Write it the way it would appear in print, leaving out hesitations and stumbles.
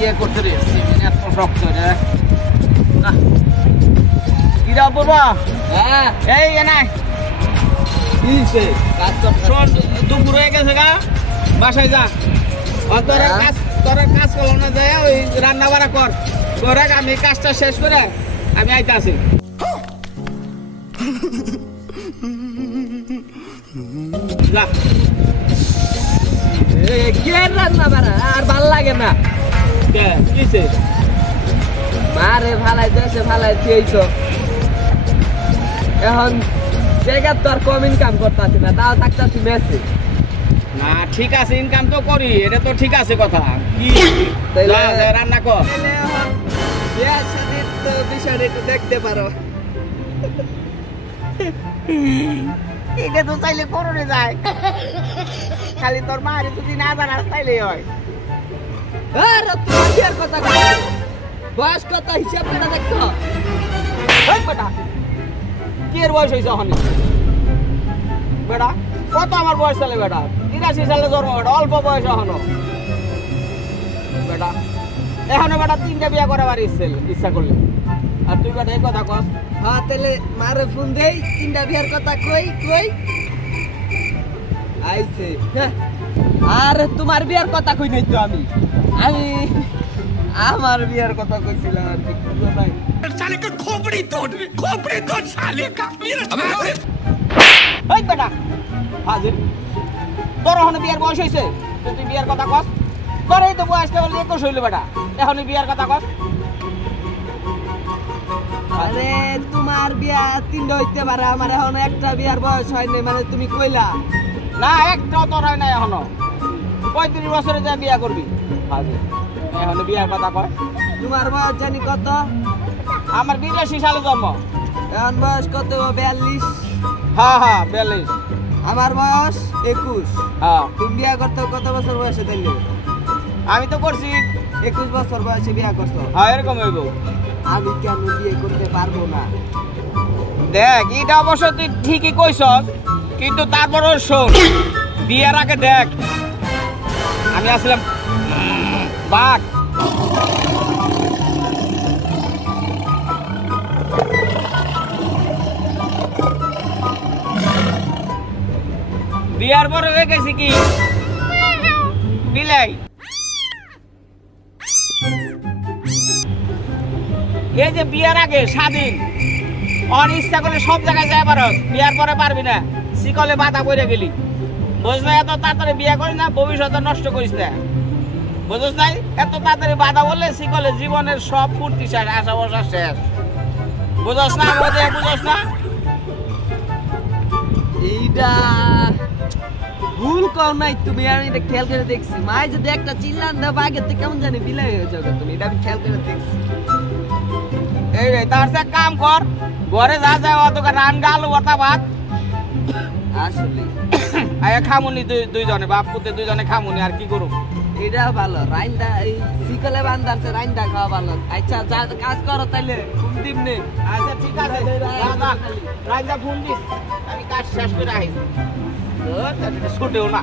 দিয়ে করতে রে এত শক্ত রে না কিরা বাবা হ্যাঁ এই এনে কিছে কাজ শোন দুপুর হয়ে গেছে গা বাসায় যা তোরা কাজ করো না যায় ওই রান্না বাড়া কর করে আমি কাজটা শেষ করে আমি আইতে আসি যা কে রান্না বাড়া আর ভাল লাগে না কে কিছে মারে ভালাই দেশে ভালাই দিয়েছো এখন জায়গা তো আর কম ইনকাম করতেছি না তাও থাকতেছি মেসে না ঠিক আছে ইনকাম তো করি এটা তো ঠিক আছে কথা কি রান্না কর বিষয়টা একটু দেখতে পারো এটা তো চাইলে করোনে যায় খালি তোর মায়ের যদি না জানাস তাইলেই হয় কথা বয়স কত হিসাব করে দেখছো বেটা কি এর বয়স হয়েছে এখন বেটা কত আমার বয়স চলে বেটা 83 সালে জন্ম বেটা অল্প বয়স এখনো বেটা এখনো বেটা 3টা বিয়া করাবার ইচ্ছা করলে আর তুই বেটা এই কথা কস হ্যাঁ তাহলে মারে ফোন দেই 3টা বিয়ার কথা কই আইছে আর তোমার বিয়ার কথা কই নাই তো আমি আমার বিয়ার কথা কইছিলাম আর কি ভাই साले का खोपड़ी तोड़ साले का ওই বেটা হাজির তোর এখন বিয়ার বয়স হইছে তুই বিয়ার কথা কস তোরই তো বয়সটা বলে 21 হইল বেটা এখন বিয়ার কথা কস আরে তোমার বিয়া 3টা হইতে পারে আমার এখন একটা বিয়ার বয়স হয়নি মানে তুমি কইলা না একটাও তোর হয় না এখনো 35 বছরে যা বিয়া করবি হাজির এখন বিয়ার কথা কয় তোমার বয়স জানি কত আমার 82 সালে জন্ম এখন বয়স কত 42 হ্যাঁ 42 আমার বয়স 21 হ্যাঁ তুমি বিয়া করতে কত বছর বয়সে দিলে আমি তো করছি 21 বছর বয়সে বিয়া করছো হ্যাঁ এরকম হইব আমি কেন বিয়ে করতে পারবো না দেখ এটা অবশ্য তুই ঠিকই কইছস কিন্তু তারপরও শোন বিয়ের আগে দেখ আমি আসলাম বাঘ বিয়ার পরে হয়ে গেছি কি বিলাই এই যে বিয়ার আগে স্বাধীন অনিচ্ছা করে সব জায়গায় যায় পারো বিয়ার পরে পারবি না শিকলে বাধা পড়ে গেলি বুঝলে এত তাড়াতাড়ি বিয়া করিস না ভবিষ্যৎ নষ্ট করিস না বুঝছ নাই এত তাড়াতাড়ি বাধা বললে শিকলে জীবনের সব ফুর্তি শেষ আশা বসা শেষ বুঝছ না বুঝছ না এইটা ভুল কর নাই তুমি আমি এটা খেয়াল করে দেখছি মাই যদি একটা চিল্লান না বাগের থেকে কেমন জানি বিলাই হয়ে যাবে তুমি এটা আমি খেয়াল করে দেখছি এই রে তার সে কাম কর ঘরে যা যায় অত রান গাল ওটা ভাত আসলে আয়া খামুনি দুইজনে বাপ পুতে দুইজনে খামুনি আর কি করব এটা ভালো রাইন্দা এই সিকলে বান্দারছে রাইন্দা খাওয়া ভালো আচ্ছা যা কাজ করো তাইলে ফোন দিবনে আচ্ছা ঠিক আছে রাইন্দা ফোন দিস আমি কাজ শেষ করে আইছি তো ছুটেও না